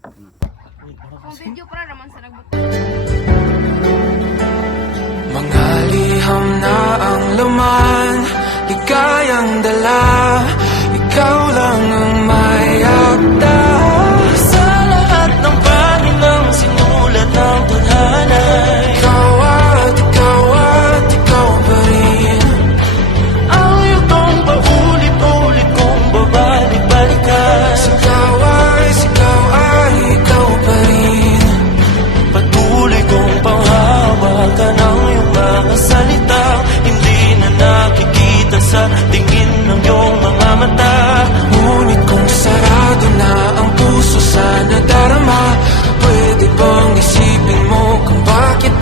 Kung video para naman sa nagbut. Mga liham na ang laman, ligayang dala, ikaw lang ang may akda. Sa lahat ng paninang sinulat ng tadhana, ikaw at ikaw pa rin. Ang yugtong paulit-ulit kong babalik-balikan. Sigaw ay ikaw pa rin. Patuloy kong panghawakan ang iyong mga salita. Hindi na nakikita sa tingin ng iyong mga mata. Ngunit kung sarado na ang puso sa nadarama, pwede bang isipin mo kung bakit